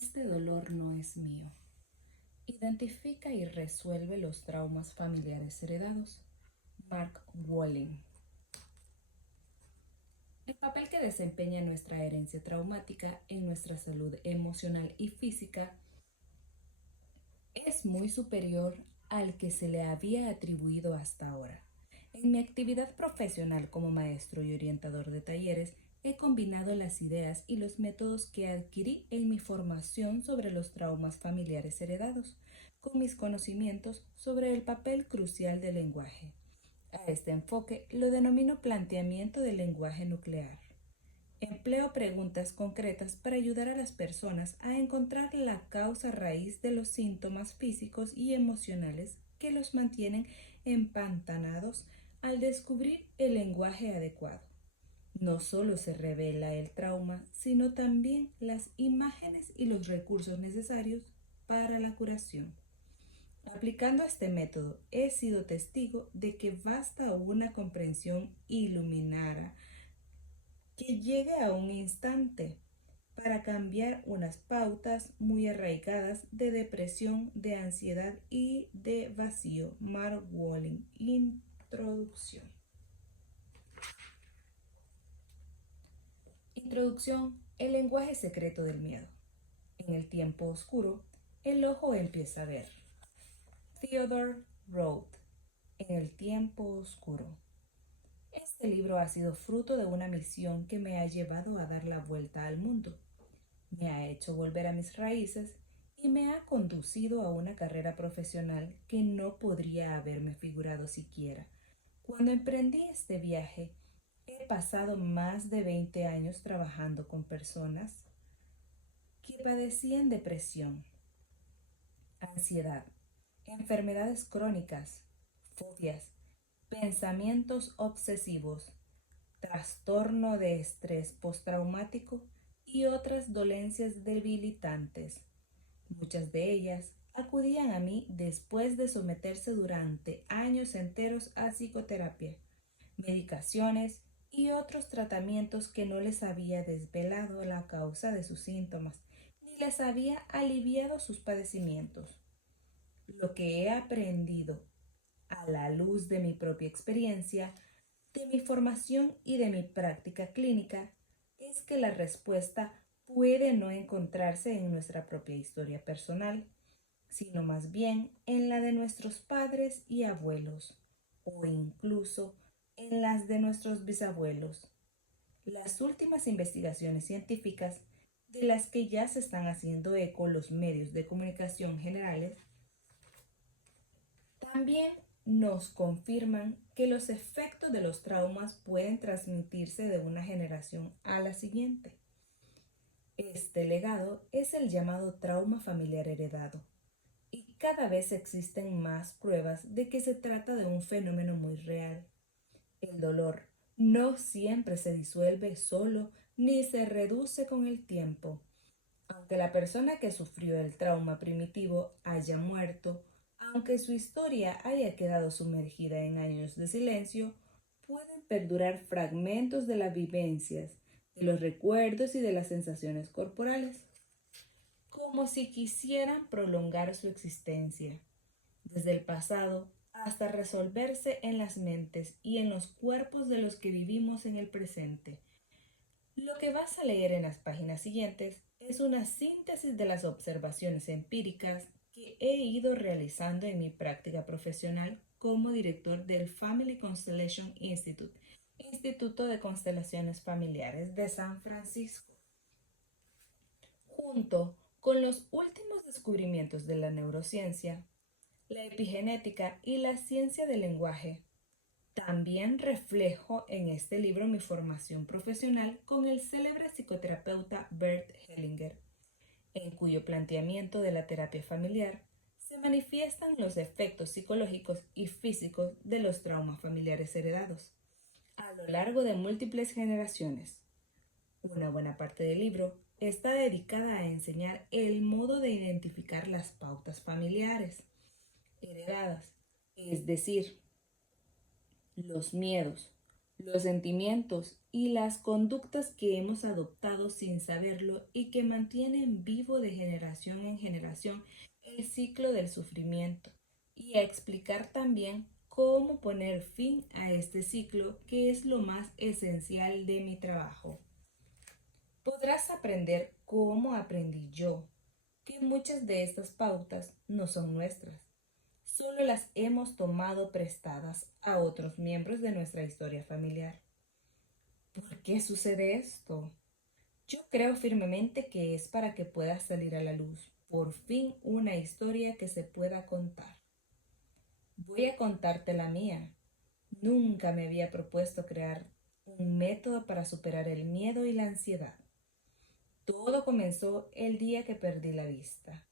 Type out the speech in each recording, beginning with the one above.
Este dolor no es mío. Identifica y resuelve los traumas familiares heredados. Mark Walling. El papel que desempeña nuestra herencia traumática en nuestra salud emocional y física es muy superior al que se le había atribuido hasta ahora. En mi actividad profesional como maestro y orientador de talleres, he combinado las ideas y los métodos que adquirí en mi formación sobre los traumas familiares heredados, con mis conocimientos sobre el papel crucial del lenguaje. A este enfoque lo denomino planteamiento del lenguaje nuclear. Empleo preguntas concretas para ayudar a las personas a encontrar la causa raíz de los síntomas físicos y emocionales que los mantienen empantanados al descubrir el lenguaje adecuado. No solo se revela el trauma, sino también las imágenes y los recursos necesarios para la curación. Aplicando este método, he sido testigo de que basta una comprensión iluminada que llegue a un instante para cambiar unas pautas muy arraigadas de depresión, de ansiedad y de vacío. Mark Walling. Introducción. Introducción. El lenguaje secreto del miedo. En el tiempo oscuro, el ojo empieza a ver. Theodore Roth. En el tiempo oscuro. Este libro ha sido fruto de una misión que me ha llevado a dar la vuelta al mundo. Me ha hecho volver a mis raíces y me ha conducido a una carrera profesional que no podría haberme figurado siquiera. Cuando emprendí este viaje, he pasado más de 20 años trabajando con personas que padecían depresión, ansiedad, enfermedades crónicas, fobias, pensamientos obsesivos, trastorno de estrés postraumático y otras dolencias debilitantes. Muchas de ellas acudían a mí después de someterse durante años enteros a psicoterapia, medicaciones y otros tratamientos que no les había desvelado la causa de sus síntomas, ni les había aliviado sus padecimientos. Lo que he aprendido a la luz de mi propia experiencia, de mi formación y de mi práctica clínica, es que la respuesta puede no encontrarse en nuestra propia historia personal, sino más bien en la de nuestros padres y abuelos, o incluso en las de nuestros bisabuelos. Las últimas investigaciones científicas, de las que ya se están haciendo eco los medios de comunicación generales, también nos confirman que los efectos de los traumas pueden transmitirse de una generación a la siguiente. Este legado es el llamado trauma familiar heredado, y cada vez existen más pruebas de que se trata de un fenómeno muy real. El dolor no siempre se disuelve solo ni se reduce con el tiempo. Aunque la persona que sufrió el trauma primitivo haya muerto, aunque su historia haya quedado sumergida en años de silencio, pueden perdurar fragmentos de las vivencias, de los recuerdos y de las sensaciones corporales, como si quisieran prolongar su existencia, desde el pasado hasta resolverse en las mentes y en los cuerpos de los que vivimos en el presente. Lo que vas a leer en las páginas siguientes es una síntesis de las observaciones empíricas que he ido realizando en mi práctica profesional como director del Family Constellation Institute, Instituto de Constelaciones Familiares de San Francisco. Junto con los últimos descubrimientos de la neurociencia, la epigenética y la ciencia del lenguaje, también reflejo en este libro mi formación profesional con el célebre psicoterapeuta Bert Hellinger, en cuyo planteamiento de la terapia familiar se manifiestan los efectos psicológicos y físicos de los traumas familiares heredados a lo largo de múltiples generaciones. Una buena parte del libro está dedicada a enseñar el modo de identificar las pautas familiares heredadas, es decir, los miedos, los sentimientos y las conductas que hemos adoptado sin saberlo y que mantienen vivo de generación en generación el ciclo del sufrimiento, y a explicar también cómo poner fin a este ciclo, que es lo más esencial de mi trabajo. Podrás aprender cómo aprendí yo, que muchas de estas pautas no son nuestras, solo las hemos tomado prestadas a otros miembros de nuestra historia familiar. ¿Por qué sucede esto? Yo creo firmemente que es para que pueda salir a la luz, por fin, una historia que se pueda contar. Voy a contarte la mía. Nunca me había propuesto crear un método para superar el miedo y la ansiedad. Todo comenzó el día que perdí la vista.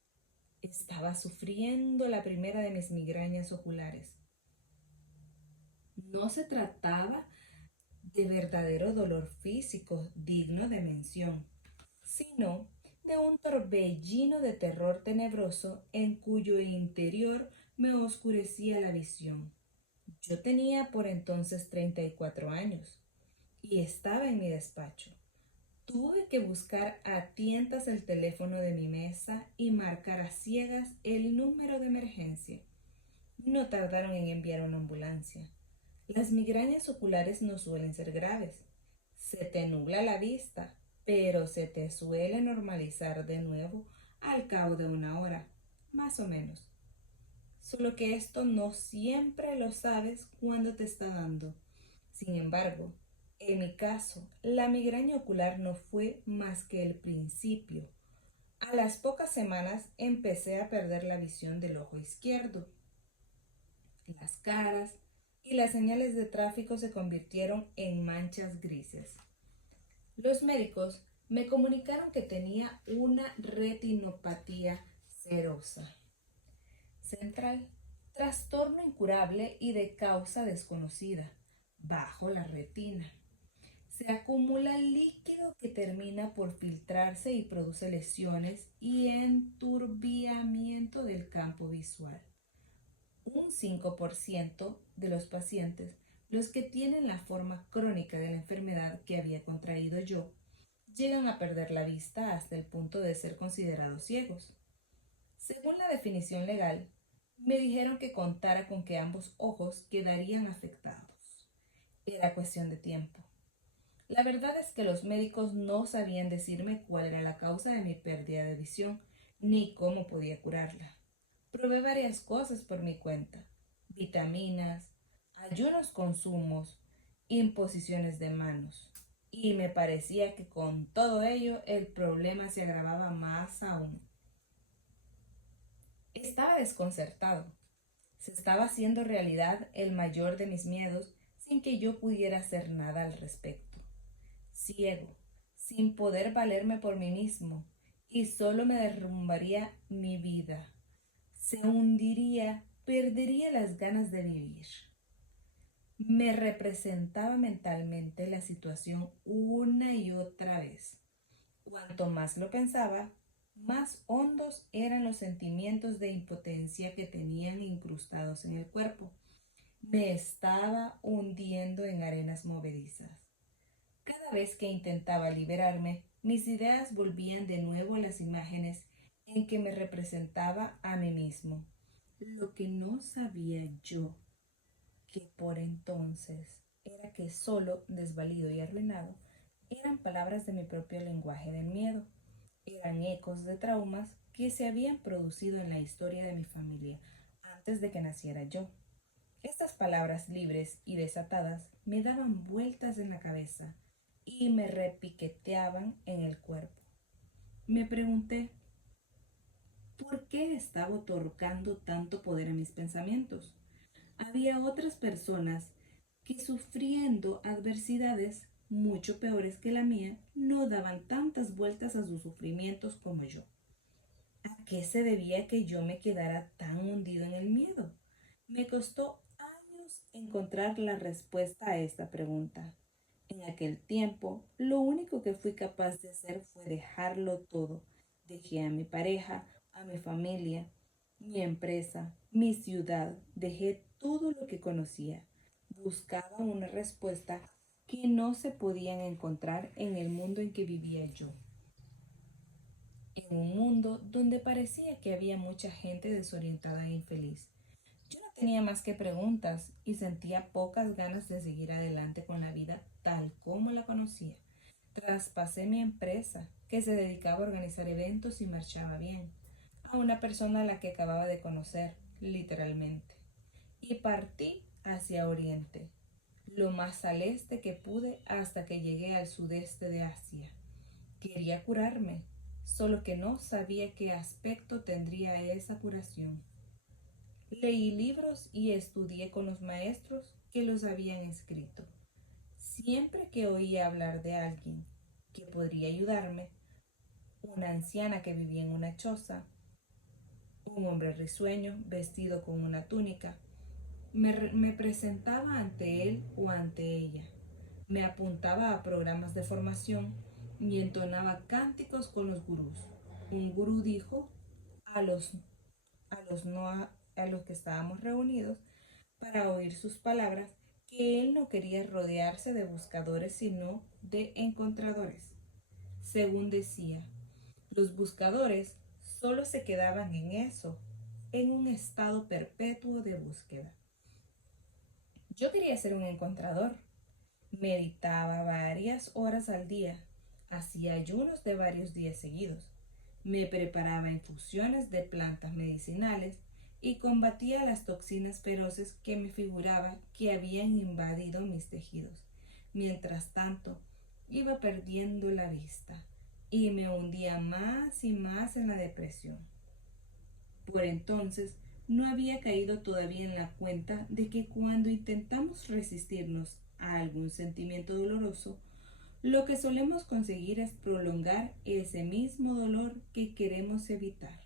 Estaba sufriendo la primera de mis migrañas oculares. No se trataba de verdadero dolor físico digno de mención, sino de un torbellino de terror tenebroso en cuyo interior me oscurecía la visión. Yo tenía por entonces 34 años y estaba en mi despacho. Tuve que buscar a tientas el teléfono de mi mesa y marcar a ciegas el número de emergencia. No tardaron en enviar una ambulancia. Las migrañas oculares no suelen ser graves. Se te nubla la vista, pero se te suele normalizar de nuevo al cabo de una hora, más o menos. Solo que esto no siempre lo sabes cuando te está dando. Sin embargo, en mi caso, la migraña ocular no fue más que el principio. A las pocas semanas empecé a perder la visión del ojo izquierdo. Las caras y las señales de tráfico se convirtieron en manchas grises. Los médicos me comunicaron que tenía una retinopatía serosa central, trastorno incurable y de causa desconocida, bajo la retina. Se acumula líquido que termina por filtrarse y produce lesiones y enturbiamiento del campo visual. Un 5% de los pacientes, los que tienen la forma crónica de la enfermedad que había contraído yo, llegan a perder la vista hasta el punto de ser considerados ciegos. Según la definición legal, me dijeron que contara con que ambos ojos quedarían afectados. Era cuestión de tiempo. La verdad es que los médicos no sabían decirme cuál era la causa de mi pérdida de visión, ni cómo podía curarla. Probé varias cosas por mi cuenta: vitaminas, ayunos consumos, imposiciones de manos. Y me parecía que con todo ello el problema se agravaba más aún. Estaba desconcertado. Se estaba haciendo realidad el mayor de mis miedos sin que yo pudiera hacer nada al respecto. Ciego, sin poder valerme por mí mismo, y solo me derrumbaría mi vida. Se hundiría, perdería las ganas de vivir. Me representaba mentalmente la situación una y otra vez. Cuanto más lo pensaba, más hondos eran los sentimientos de impotencia que tenían incrustados en el cuerpo. Me estaba hundiendo en arenas movedizas. Cada vez que intentaba liberarme, mis ideas volvían de nuevo a las imágenes en que me representaba a mí mismo. Lo que no sabía yo, que por entonces era que solo, desvalido y arruinado, eran palabras de mi propio lenguaje del miedo. Eran ecos de traumas que se habían producido en la historia de mi familia antes de que naciera yo. Estas palabras libres y desatadas me daban vueltas en la cabeza y me repiqueteaban en el cuerpo. Me pregunté, ¿por qué estaba otorgando tanto poder a mis pensamientos? Había otras personas que, sufriendo adversidades mucho peores que la mía, no daban tantas vueltas a sus sufrimientos como yo. ¿A qué se debía que yo me quedara tan hundido en el miedo? Me costó años encontrar la respuesta a esta pregunta. En aquel tiempo, lo único que fui capaz de hacer fue dejarlo todo. Dejé a mi pareja, a mi familia, mi empresa, mi ciudad. Dejé todo lo que conocía. Buscaba una respuesta que no se podían encontrar en el mundo en que vivía yo. En un mundo donde parecía que había mucha gente desorientada e infeliz. Yo no tenía más que preguntas y sentía pocas ganas de seguir adelante con la vida tal como la conocía. Traspasé mi empresa, que se dedicaba a organizar eventos y marchaba bien, a una persona a la que acababa de conocer, literalmente, y partí hacia Oriente, lo más al este que pude hasta que llegué al sudeste de Asia. Quería curarme, solo que no sabía qué aspecto tendría esa curación. Leí libros y estudié con los maestros que los habían escrito. Siempre que oía hablar de alguien que podría ayudarme, una anciana que vivía en una choza, un hombre risueño vestido con una túnica, me presentaba ante él o ante ella, me apuntaba a programas de formación y entonaba cánticos con los gurús. Un gurú dijo a los, a los que estábamos reunidos para oír sus palabras que él no quería rodearse de buscadores sino de encontradores. Según decía, los buscadores solo se quedaban en eso, en un estado perpetuo de búsqueda. Yo quería ser un encontrador. Meditaba varias horas al día, hacía ayunos de varios días seguidos, me preparaba infusiones de plantas medicinales y combatía las toxinas feroces que me figuraba que habían invadido mis tejidos. Mientras tanto, iba perdiendo la vista y me hundía más y más en la depresión. Por entonces, no había caído todavía en la cuenta de que cuando intentamos resistirnos a algún sentimiento doloroso, lo que solemos conseguir es prolongar ese mismo dolor que queremos evitar.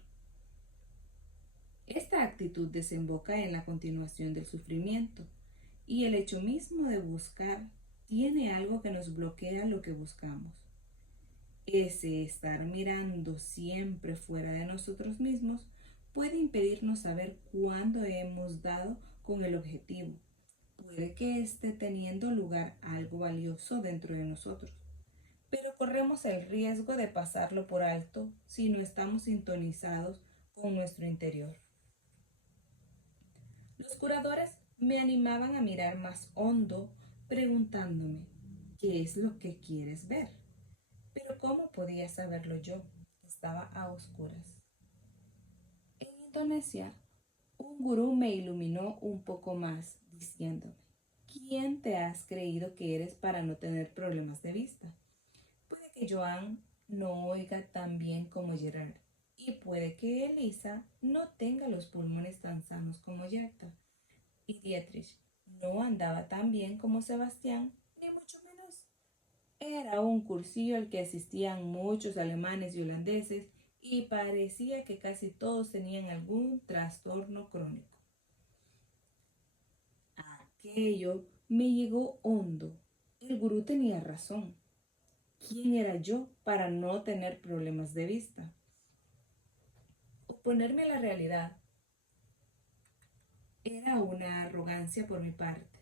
Esta actitud desemboca en la continuación del sufrimiento, y el hecho mismo de buscar tiene algo que nos bloquea lo que buscamos. Ese estar mirando siempre fuera de nosotros mismos puede impedirnos saber cuándo hemos dado con el objetivo. Puede que esté teniendo lugar algo valioso dentro de nosotros, pero corremos el riesgo de pasarlo por alto si no estamos sintonizados con nuestro interior. Los curadores me animaban a mirar más hondo, preguntándome, ¿qué es lo que quieres ver? Pero ¿cómo podía saberlo yo? Estaba a oscuras. En Indonesia, un gurú me iluminó un poco más, diciéndome, ¿quién te has creído que eres para no tener problemas de vista? Puede que Joan no oiga tan bien como Gerard, y puede que Elisa no tenga los pulmones tan sanos como Yerta, y Dietrich no andaba tan bien como Sebastián, ni mucho menos. Era un cursillo al que asistían muchos alemanes y holandeses, y parecía que casi todos tenían algún trastorno crónico. Aquello me llegó hondo. El gurú tenía razón. ¿Quién era yo para no tener problemas de vista? Oponerme a la realidad era una arrogancia por mi parte.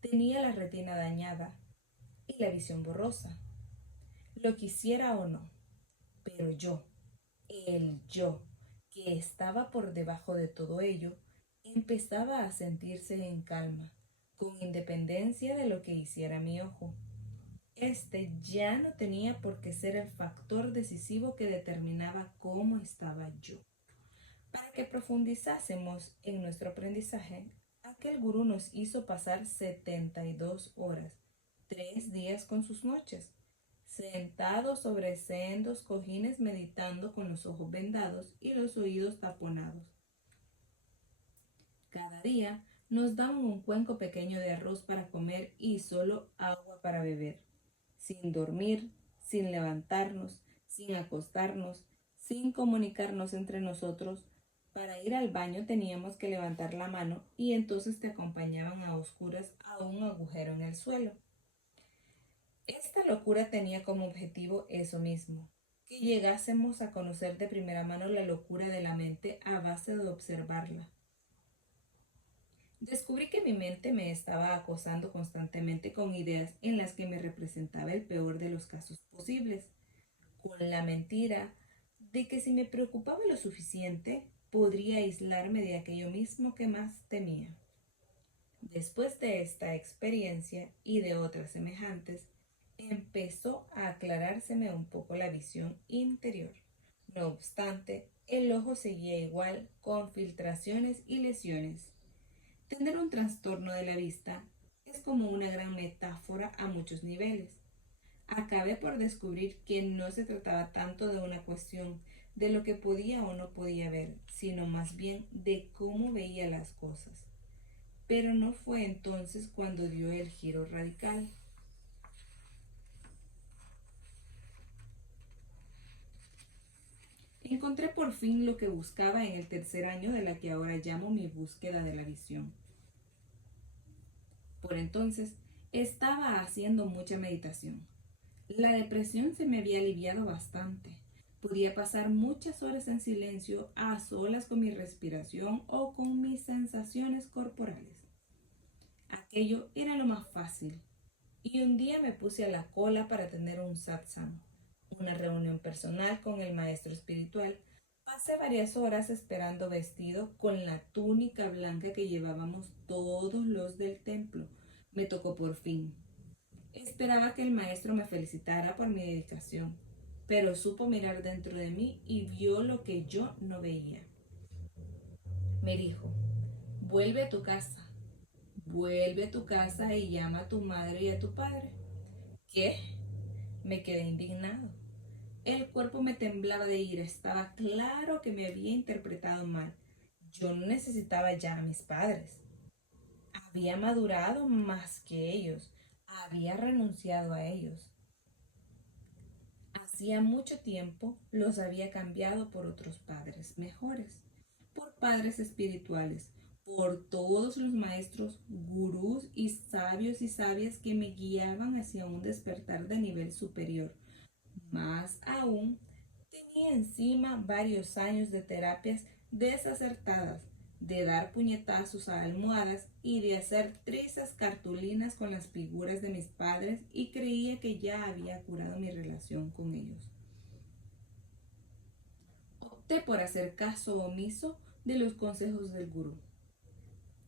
Tenía la retina dañada y la visión borrosa, lo quisiera o no, pero yo, el yo, que estaba por debajo de todo ello, empezaba a sentirse en calma, con independencia de lo que hiciera mi ojo. Este ya no tenía por qué ser el factor decisivo que determinaba cómo estaba yo. Para que profundizásemos en nuestro aprendizaje, aquel gurú nos hizo pasar 72 horas, 3 días con sus noches, sentados sobre sendos cojines meditando con los ojos vendados y los oídos taponados. Cada día nos daban un cuenco pequeño de arroz para comer y solo agua para beber, sin dormir, sin levantarnos, sin acostarnos, sin comunicarnos entre nosotros. Para ir al baño teníamos que levantar la mano y entonces te acompañaban a oscuras a un agujero en el suelo. Esta locura tenía como objetivo eso mismo, que llegásemos a conocer de primera mano la locura de la mente a base de observarla. Descubrí que mi mente me estaba acosando constantemente con ideas en las que me representaba el peor de los casos posibles, con la mentira de que si me preocupaba lo suficiente, podría aislarme de aquello mismo que más temía. Después de esta experiencia y de otras semejantes, empezó a aclarárseme un poco la visión interior. No obstante, el ojo seguía igual, con filtraciones y lesiones. Tener un trastorno de la vista es como una gran metáfora a muchos niveles. Acabé por descubrir que no se trataba tanto de una cuestión de lo que podía o no podía ver, sino más bien de cómo veía las cosas. Pero no fue entonces cuando dio el giro radical. Encontré por fin lo que buscaba en el tercer año de la que ahora llamo mi búsqueda de la visión. Por entonces, estaba haciendo mucha meditación. La depresión se me había aliviado bastante. Podía pasar muchas horas en silencio, a solas con mi respiración o con mis sensaciones corporales. Aquello era lo más fácil. Y un día me puse a la cola para tener un satsang, una reunión personal con el maestro espiritual. Pasé varias horas esperando vestido con la túnica blanca que llevábamos todos los del templo. Me tocó por fin. Esperaba que el maestro me felicitara por mi dedicación, pero supo mirar dentro de mí y vio lo que yo no veía. Me dijo, vuelve a tu casa, vuelve a tu casa y llama a tu madre y a tu padre. ¿Qué? Me quedé indignado. El cuerpo me temblaba de ira. Estaba claro que me había interpretado mal. Yo no necesitaba ya a mis padres. Había madurado más que ellos. Había renunciado a ellos. Hacía mucho tiempo los había cambiado por otros padres mejores, por padres espirituales, por todos los maestros, gurús y sabias que me guiaban hacia un despertar de nivel superior. Más aún, tenía encima varios años de terapias desacertadas, de dar puñetazos a almohadas y de hacer trizas cartulinas con las figuras de mis padres, y creía que ya había curado mi relación con ellos. Opté por hacer caso omiso de los consejos del gurú.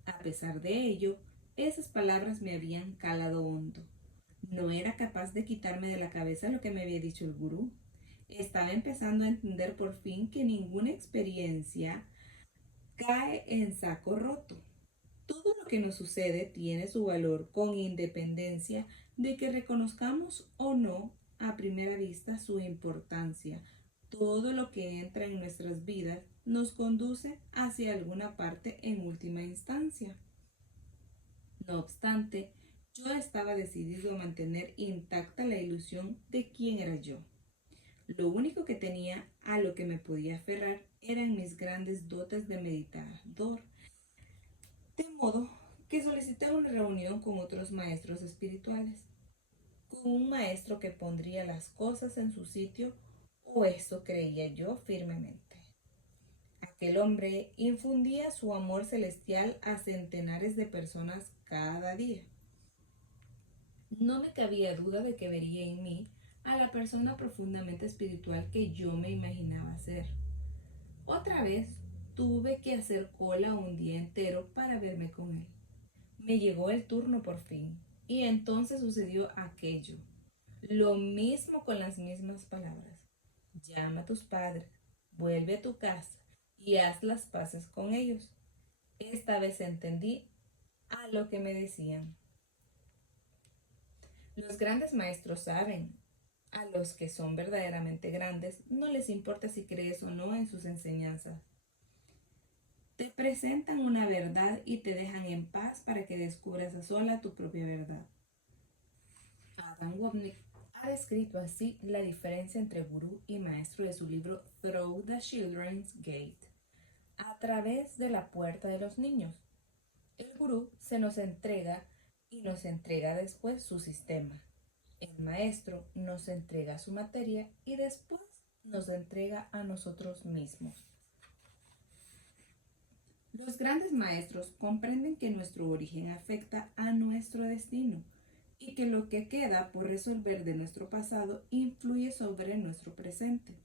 A pesar de ello, esas palabras me habían calado hondo. No era capaz de quitarme de la cabeza lo que me había dicho el gurú. Estaba empezando a entender por fin que ninguna experiencia cae en saco roto. Todo lo que nos sucede tiene su valor con independencia de que reconozcamos o no a primera vista su importancia. Todo lo que entra en nuestras vidas nos conduce hacia alguna parte en última instancia. No obstante, yo estaba decidido a mantener intacta la ilusión de quién era yo. Lo único que tenía a lo que me podía aferrar eran mis grandes dotes de meditador, de modo que solicité una reunión con otros maestros espirituales, con un maestro que pondría las cosas en su sitio, o eso creía yo firmemente. Aquel hombre infundía su amor celestial a centenares de personas cada día. No me cabía duda de que vería en mí a la persona profundamente espiritual que yo me imaginaba ser. Otra vez tuve que hacer cola un día entero para verme con él. Me llegó el turno por fin, y entonces sucedió aquello. Lo mismo con las mismas palabras. Llama a tus padres, vuelve a tu casa y haz las paces con ellos. Esta vez entendí a lo que me decían. Los grandes maestros saben. A los que son verdaderamente grandes no les importa si crees o no en sus enseñanzas. Te presentan una verdad y te dejan en paz para que descubras a sola tu propia verdad. Adam Wapnick ha descrito así la diferencia entre gurú y maestro de su libro Through the Children's Gate, a través de la puerta de los niños. El gurú se nos entrega y nos entrega después su sistema. El maestro nos entrega su materia y después nos entrega a nosotros mismos. Los grandes maestros comprenden que nuestro origen afecta a nuestro destino y que lo que queda por resolver de nuestro pasado influye sobre nuestro presente.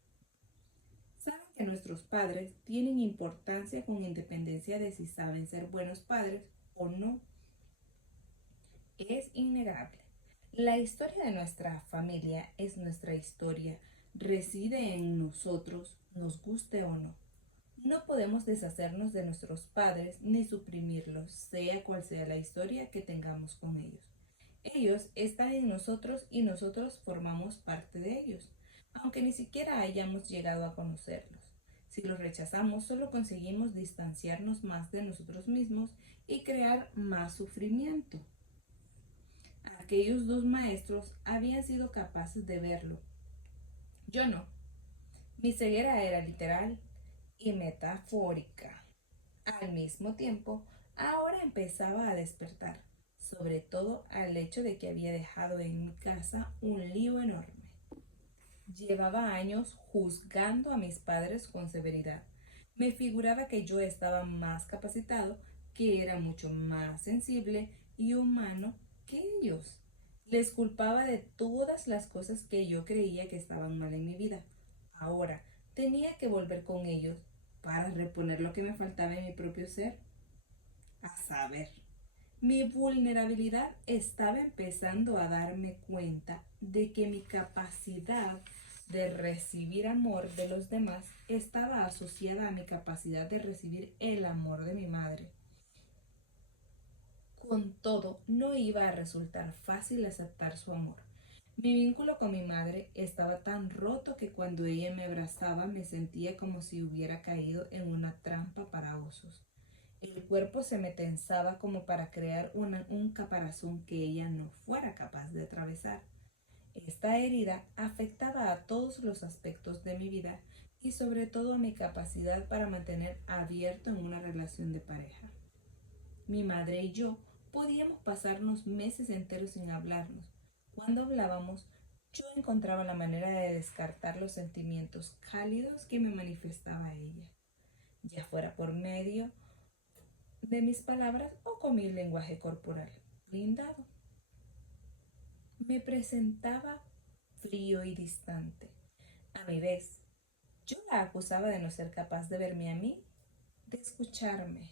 Saben que nuestros padres tienen importancia con independencia de si saben ser buenos padres o no. Es innegable. La historia de nuestra familia es nuestra historia, reside en nosotros, nos guste o no. No podemos deshacernos de nuestros padres ni suprimirlos, sea cual sea la historia que tengamos con ellos. Ellos están en nosotros y nosotros formamos parte de ellos, aunque ni siquiera hayamos llegado a conocerlos. Si los rechazamos, solo conseguimos distanciarnos más de nosotros mismos y crear más sufrimiento. Aquellos dos maestros habían sido capaces de verlo. Yo no. Mi ceguera era literal y metafórica. Al mismo tiempo, ahora empezaba a despertar, sobre todo al hecho de que había dejado en mi casa un lío enorme. Llevaba años juzgando a mis padres con severidad. Me figuraba que yo estaba más capacitado, que era mucho más sensible y humano que ellos. Les culpaba de todas las cosas que yo creía que estaban mal en mi vida. Ahora tenía que volver con ellos para reponer lo que me faltaba en mi propio ser. A saber, mi vulnerabilidad estaba empezando a darme cuenta de que mi capacidad de recibir amor de los demás estaba asociada a mi capacidad de recibir el amor de mi madre. Con todo, no iba a resultar fácil aceptar su amor. Mi vínculo con mi madre estaba tan roto que cuando ella me abrazaba me sentía como si hubiera caído en una trampa para osos. El cuerpo se me tensaba como para crear un caparazón que ella no fuera capaz de atravesar. Esta herida afectaba a todos los aspectos de mi vida y sobre todo a mi capacidad para mantener abierto en una relación de pareja. Mi madre y yo podíamos pasarnos meses enteros sin hablarnos. Cuando hablábamos, yo encontraba la manera de descartar los sentimientos cálidos que me manifestaba ella, ya fuera por medio de mis palabras o con mi lenguaje corporal blindado. Me presentaba frío y distante. A mi vez, yo la acusaba de no ser capaz de verme a mí, de escucharme.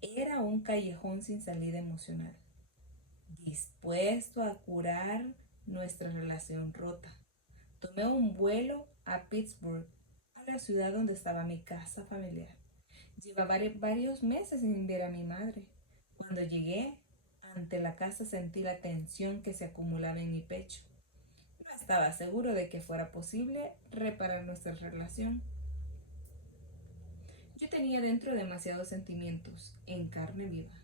Era un callejón sin salida emocional, dispuesto a curar nuestra relación rota. Tomé un vuelo a Pittsburgh, a la ciudad donde estaba mi casa familiar. Llevaba varios meses sin ver a mi madre. Cuando llegué ante la casa sentí la tensión que se acumulaba en mi pecho. No estaba seguro de que fuera posible reparar nuestra relación. Yo tenía dentro demasiados sentimientos en carne viva.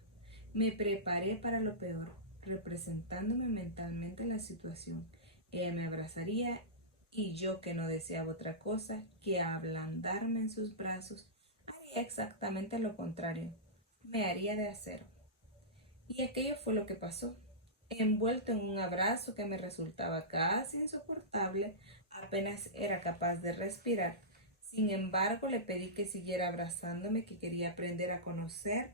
Me preparé para lo peor, representándome mentalmente la situación. Ella me abrazaría y yo, que no deseaba otra cosa que ablandarme en sus brazos, haría exactamente lo contrario. Me haría de acero. Y aquello fue lo que pasó. Envuelto en un abrazo que me resultaba casi insoportable, apenas era capaz de respirar. Sin embargo, le pedí que siguiera abrazándome, que quería aprender a conocer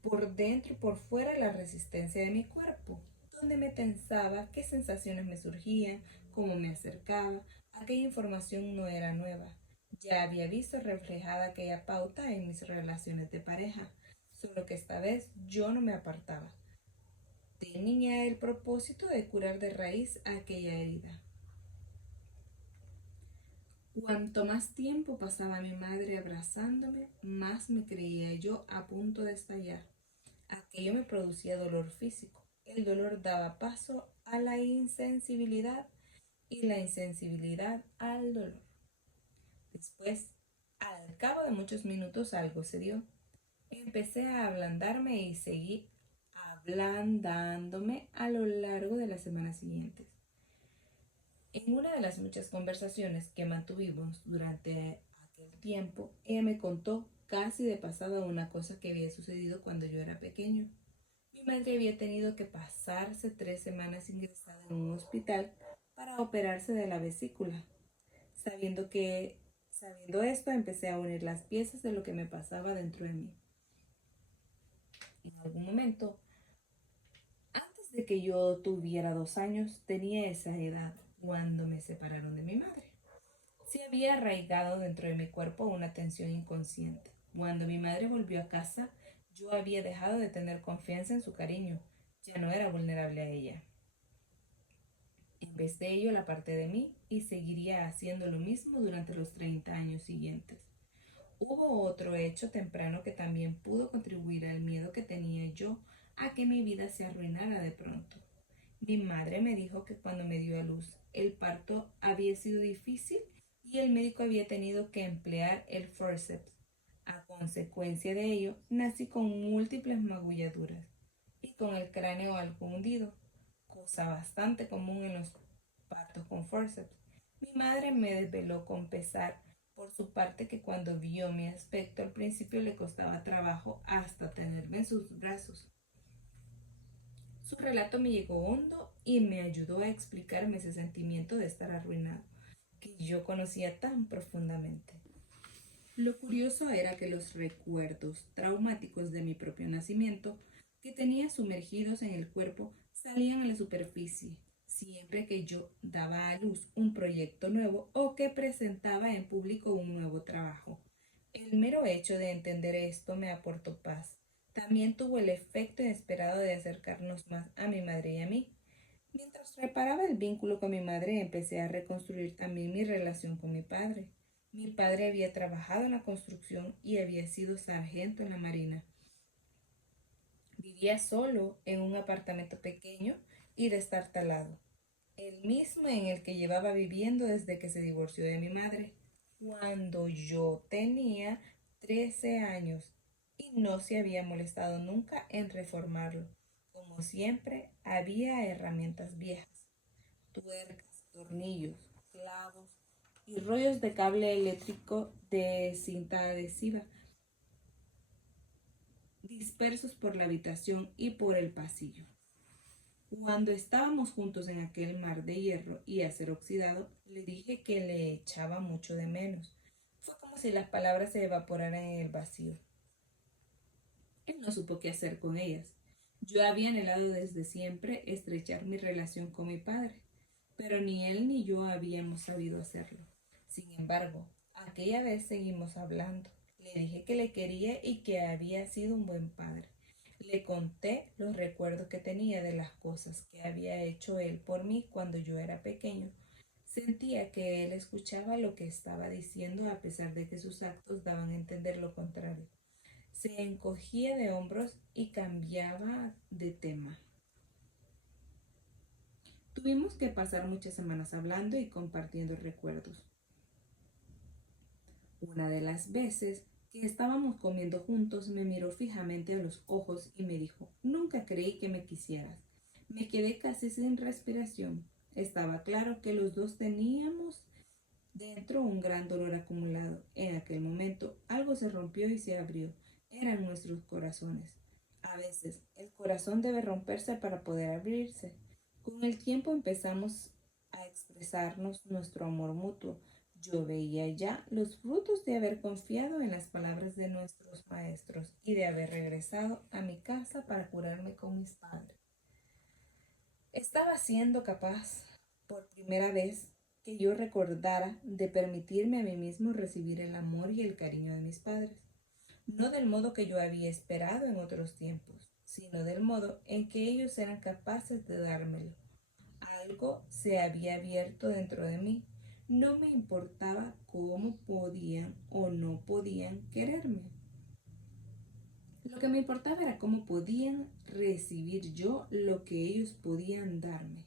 por dentro y por fuera la resistencia de mi cuerpo, dónde me tensaba, qué sensaciones me surgían, cómo me acercaba. Aquella información no era nueva. Ya había visto reflejada aquella pauta en mis relaciones de pareja, solo que esta vez yo no me apartaba. Tenía el propósito de curar de raíz aquella herida. Cuanto más tiempo pasaba mi madre abrazándome, más me creía yo a punto de estallar. Aquello me producía dolor físico. El dolor daba paso a la insensibilidad y la insensibilidad al dolor. Después, al cabo de muchos minutos, algo se dio. Empecé a ablandarme y seguí ablandándome a lo largo de las semanas siguientes. En una de las muchas conversaciones que mantuvimos durante aquel tiempo, ella me contó casi de pasada una cosa que había sucedido cuando yo era pequeño. Mi madre había tenido que pasarse 3 semanas ingresada en un hospital para operarse de la vesícula, sabiendo que Sabiendo esto, empecé a unir las piezas de lo que me pasaba dentro de mí. En algún momento, antes de que yo tuviera 2 años, tenía esa edad cuando me separaron de mi madre. Se había arraigado dentro de mi cuerpo una tensión inconsciente. Cuando mi madre volvió a casa, yo había dejado de tener confianza en su cariño. Ya no era vulnerable a ella. En vez de ello, la aparté de mí y seguiría haciendo lo mismo durante los 30 años siguientes. Hubo otro hecho temprano que también pudo contribuir al miedo que tenía yo a que mi vida se arruinara de pronto. Mi madre me dijo que cuando me dio a luz, el parto había sido difícil y el médico había tenido que emplear el forceps. A consecuencia de ello, nací con múltiples magulladuras y con el cráneo algo hundido, cosa bastante común en los partos con forceps. Mi madre me desveló con pesar por su parte que cuando vio mi aspecto al principio le costaba trabajo hasta tenerme en sus brazos. Su relato me llegó hondo y me ayudó a explicarme ese sentimiento de estar arruinado, que yo conocía tan profundamente. Lo curioso era que los recuerdos traumáticos de mi propio nacimiento, que tenía sumergidos en el cuerpo, salían a la superficie siempre que yo daba a luz un proyecto nuevo o que presentaba en público un nuevo trabajo. El mero hecho de entender esto me aportó paz. También tuvo el efecto inesperado de acercarnos más a mi madre y a mí. Mientras reparaba el vínculo con mi madre, empecé a reconstruir también mi relación con mi padre. Mi padre había trabajado en la construcción y había sido sargento en la marina. Vivía solo en un apartamento pequeño y destartalado, el mismo en el que llevaba viviendo desde que se divorció de mi madre, cuando yo tenía 13 años, y no se había molestado nunca en reformarlo. Como siempre, había herramientas viejas, tuercas, tornillos, clavos y rollos de cable eléctrico de cinta adhesiva dispersos por la habitación y por el pasillo. Cuando estábamos juntos en aquel mar de hierro y acero oxidado, le dije que le echaba mucho de menos. Fue como si las palabras se evaporaran en el vacío. Él no supo qué hacer con ellas. Yo había anhelado desde siempre estrechar mi relación con mi padre, pero ni él ni yo habíamos sabido hacerlo. Sin embargo, aquella vez seguimos hablando. Le dije que le quería y que había sido un buen padre. Le conté los recuerdos que tenía de las cosas que había hecho él por mí cuando yo era pequeño. Sentía que él escuchaba lo que estaba diciendo a pesar de que sus actos daban a entender lo contrario. Se encogía de hombros y cambiaba de tema. Tuvimos que pasar muchas semanas hablando y compartiendo recuerdos. Una de las veces que estábamos comiendo juntos me miró fijamente a los ojos y me dijo: "Nunca creí que me quisieras". Me quedé casi sin respiración. Estaba claro que los dos teníamos dentro un gran dolor acumulado. En aquel momento algo se rompió y se abrió. Eran nuestros corazones. A veces el corazón debe romperse para poder abrirse. Con el tiempo empezamos a expresarnos nuestro amor mutuo. Yo veía ya los frutos de haber confiado en las palabras de nuestros maestros y de haber regresado a mi casa para curarme con mis padres. Estaba siendo capaz, por primera vez, que yo recordara de permitirme a mí mismo recibir el amor y el cariño de mis padres, no del modo que yo había esperado en otros tiempos, sino del modo en que ellos eran capaces de dármelo. Algo se había abierto dentro de mí. No me importaba cómo podían o no podían quererme. Lo que me importaba era cómo podían recibir yo lo que ellos podían darme.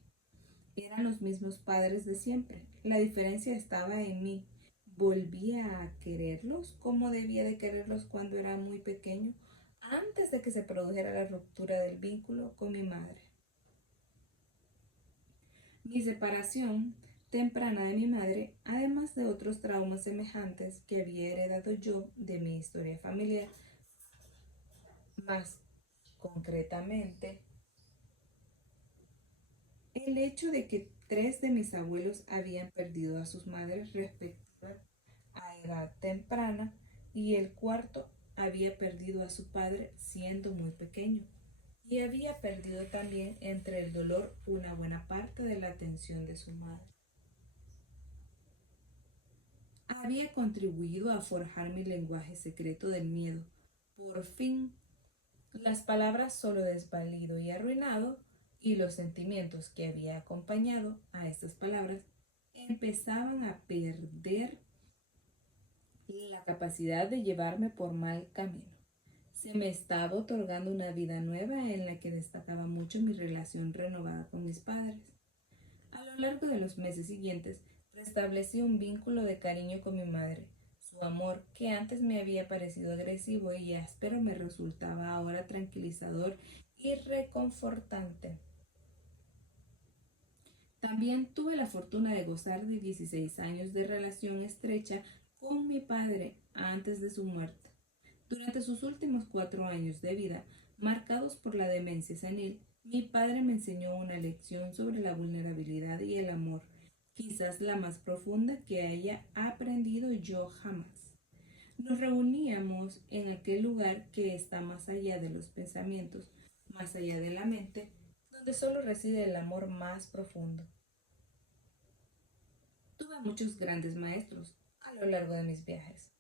Eran los mismos padres de siempre. La diferencia estaba en mí. ¿Volvía a quererlos como debía de quererlos cuando era muy pequeño, antes de que se produjera la ruptura del vínculo con mi madre? Mi separación temprana de mi madre, además de otros traumas semejantes que había heredado yo de mi historia familiar, más concretamente, el hecho de que 3 de mis abuelos habían perdido a sus madres respectivas a edad temprana y el cuarto había perdido a su padre siendo muy pequeño y había perdido también entre el dolor una buena parte de la atención de su madre. Había contribuido a forjar mi lenguaje secreto del miedo. Por fin, las palabras solo desvalido y arruinado y los sentimientos que había acompañado a estas palabras empezaban a perder la capacidad de llevarme por mal camino. Se me estaba otorgando una vida nueva en la que destacaba mucho mi relación renovada con mis padres. A lo largo de los meses siguientes, restablecí un vínculo de cariño con mi madre. Su amor, que antes me había parecido agresivo y áspero, me resultaba ahora tranquilizador y reconfortante. También tuve la fortuna de gozar de 16 años de relación estrecha con mi padre antes de su muerte. Durante sus últimos 4 años de vida, marcados por la demencia senil, mi padre me enseñó una lección sobre la vulnerabilidad y el amor, quizás la más profunda que haya aprendido yo jamás. Nos reuníamos en aquel lugar que está más allá de los pensamientos, más allá de la mente, donde solo reside el amor más profundo. Tuve muchos grandes maestros a lo largo de mis viajes,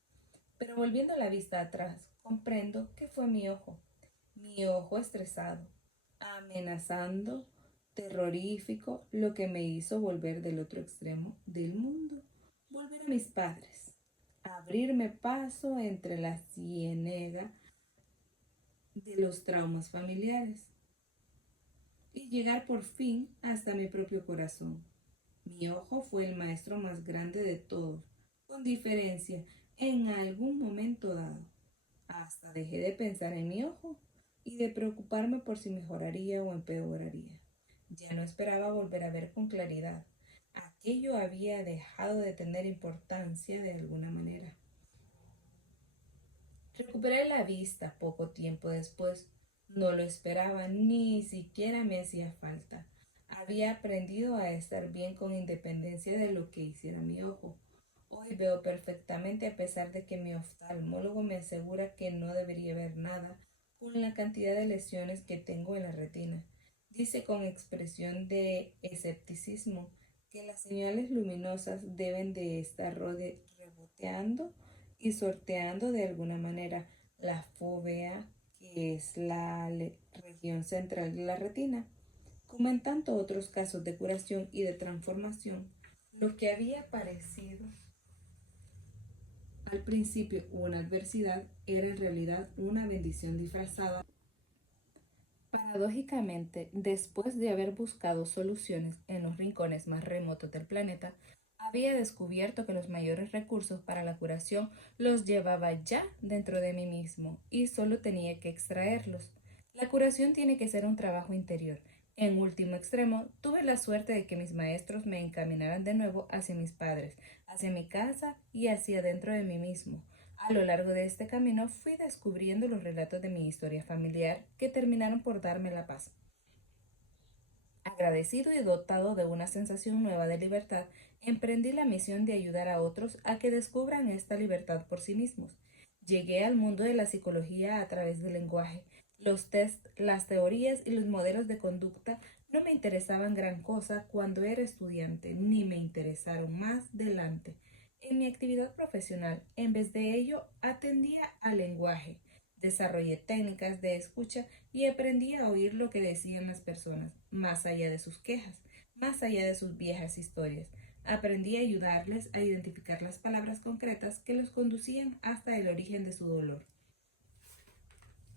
pero volviendo la vista atrás, comprendo que fue mi ojo estresado, amenazando, terrorífico, lo que me hizo volver del otro extremo del mundo, volver a mis padres, abrirme paso entre la ciénega de los traumas familiares y llegar por fin hasta mi propio corazón. Mi ojo fue el maestro más grande de todos, con diferencia, en algún momento dado. Hasta dejé de pensar en mi ojo y de preocuparme por si mejoraría o empeoraría. Ya no esperaba volver a ver con claridad. Aquello había dejado de tener importancia de alguna manera. Recuperé la vista poco tiempo después. No lo esperaba, ni siquiera me hacía falta. Había aprendido a estar bien con independencia de lo que hiciera mi ojo. Hoy veo perfectamente a pesar de que mi oftalmólogo me asegura que no debería ver nada con la cantidad de lesiones que tengo en la retina. Dice con expresión de escepticismo que las señales luminosas deben de estar reboteando y sorteando de alguna manera la fóvea, que es la región central de la retina. Como en tantos otros casos de curación y de transformación, lo que había parecido al principio una adversidad era en realidad una bendición disfrazada. Paradójicamente, después de haber buscado soluciones en los rincones más remotos del planeta, había descubierto que los mayores recursos para la curación los llevaba ya dentro de mí mismo y solo tenía que extraerlos. La curación tiene que ser un trabajo interior. En último extremo, tuve la suerte de que mis maestros me encaminaran de nuevo hacia mis padres, hacia mi casa y hacia dentro de mí mismo. A lo largo de este camino fui descubriendo los relatos de mi historia familiar que terminaron por darme la paz. Agradecido y dotado de una sensación nueva de libertad, emprendí la misión de ayudar a otros a que descubran esta libertad por sí mismos. Llegué al mundo de la psicología a través del lenguaje. Los tests, las teorías y los modelos de conducta no me interesaban gran cosa cuando era estudiante, ni me interesaron más delante. En mi actividad profesional, en vez de ello, atendía al lenguaje. Desarrollé técnicas de escucha y aprendí a oír lo que decían las personas, más allá de sus quejas, más allá de sus viejas historias. Aprendí a ayudarles a identificar las palabras concretas que los conducían hasta el origen de su dolor.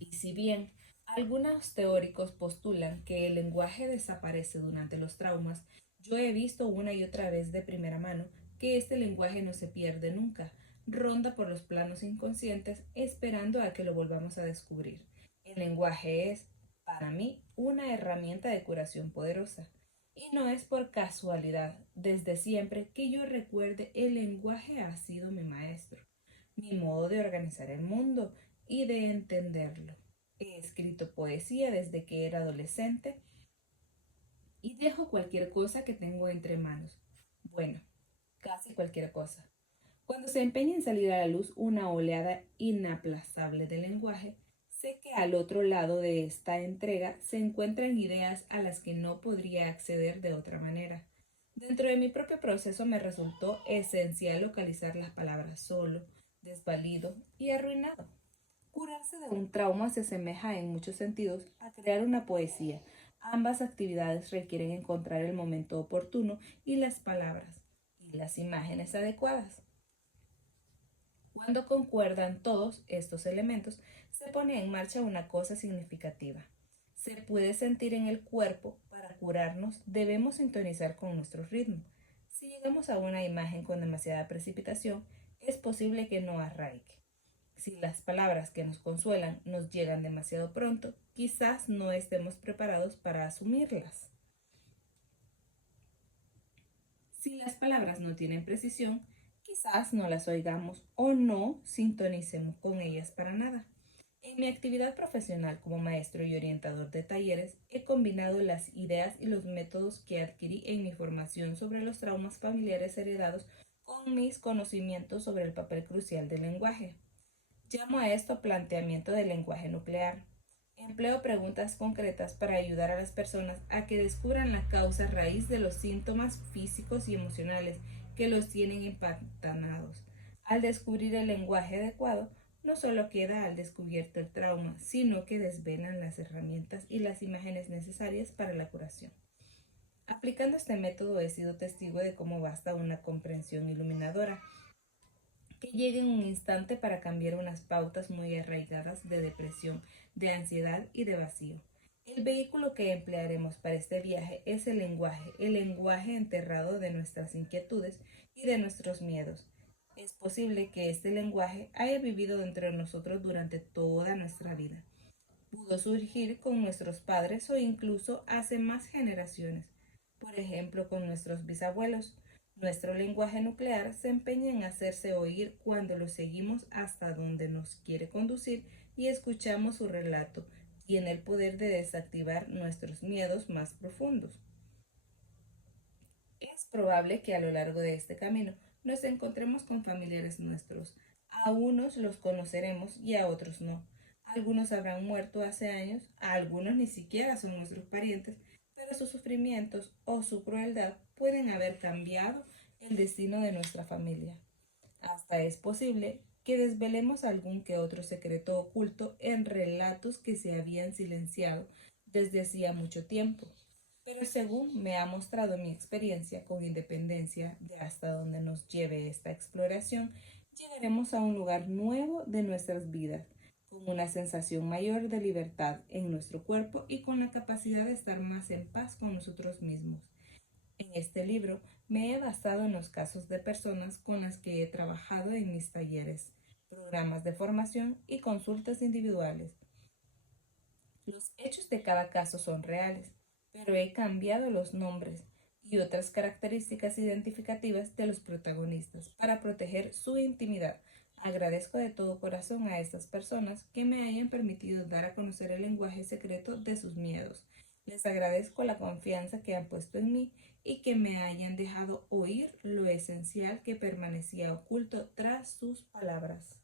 Y si bien algunos teóricos postulan que el lenguaje desaparece durante los traumas, yo he visto una y otra vez de primera mano que este lenguaje no se pierde nunca, ronda por los planos inconscientes esperando a que lo volvamos a descubrir. El lenguaje es, para mí, una herramienta de curación poderosa. Y no es por casualidad, desde siempre que yo recuerde, el lenguaje ha sido mi maestro, mi modo de organizar el mundo y de entenderlo. He escrito poesía desde que era adolescente y dejo cualquier cosa que tengo entre manos. Bueno, casi cualquier cosa. Cuando se empeña en salir a la luz una oleada inaplazable de lenguaje, sé que al otro lado de esta entrega se encuentran ideas a las que no podría acceder de otra manera. Dentro de mi propio proceso me resultó esencial localizar las palabras solo, desvalido y arruinado. Curarse de un trauma se asemeja en muchos sentidos a crear una poesía. Ambas actividades requieren encontrar el momento oportuno y las palabras y las imágenes adecuadas. Cuando concuerdan todos estos elementos, se pone en marcha una cosa significativa. Se puede sentir en el cuerpo. Para curarnos debemos sintonizar con nuestro ritmo. Si llegamos a una imagen con demasiada precipitación, es posible que no arraigue. Si las palabras que nos consuelan nos llegan demasiado pronto, quizás no estemos preparados para asumirlas. Si las palabras no tienen precisión, quizás no las oigamos o no sintonicemos con ellas para nada. En mi actividad profesional como maestro y orientador de talleres, he combinado las ideas y los métodos que adquirí en mi formación sobre los traumas familiares heredados con mis conocimientos sobre el papel crucial del lenguaje. Llamo a esto planteamiento del lenguaje nuclear. Empleo preguntas concretas para ayudar a las personas a que descubran la causa raíz de los síntomas físicos y emocionales que los tienen empantanados. Al descubrir el lenguaje adecuado, no solo queda al descubierto el trauma, sino que desvelan las herramientas y las imágenes necesarias para la curación. Aplicando este método he sido testigo de cómo basta una comprensión iluminadora que llegue en un instante para cambiar unas pautas muy arraigadas de depresión, de ansiedad y de vacío. El vehículo que emplearemos para este viaje es el lenguaje enterrado de nuestras inquietudes y de nuestros miedos. Es posible que este lenguaje haya vivido dentro de nosotros durante toda nuestra vida. Pudo surgir con nuestros padres o incluso hace más generaciones, por ejemplo con nuestros bisabuelos. Nuestro lenguaje nuclear se empeña en hacerse oír cuando lo seguimos hasta donde nos quiere conducir y escuchamos su relato. Tiene el poder de desactivar nuestros miedos más profundos. Es probable que a lo largo de este camino nos encontremos con familiares nuestros. A unos los conoceremos y a otros no. Algunos habrán muerto hace años, a algunos ni siquiera son nuestros parientes, pero sus sufrimientos o su crueldad pueden haber cambiado el destino de nuestra familia. Hasta es posible que desvelemos algún que otro secreto oculto en relatos que se habían silenciado desde hacía mucho tiempo. Pero según me ha mostrado mi experiencia, con independencia de hasta dónde nos lleve esta exploración, llegaremos a un lugar nuevo de nuestras vidas, con una sensación mayor de libertad en nuestro cuerpo y con la capacidad de estar más en paz con nosotros mismos. En este libro me he basado en los casos de personas con las que he trabajado en mis talleres, programas de formación y consultas individuales. Los hechos de cada caso son reales, pero he cambiado los nombres y otras características identificativas de los protagonistas para proteger su intimidad. Agradezco de todo corazón a estas personas que me hayan permitido dar a conocer el lenguaje secreto de sus miedos. Les agradezco la confianza que han puesto en mí y que me hayan dejado oír lo esencial que permanecía oculto tras sus palabras.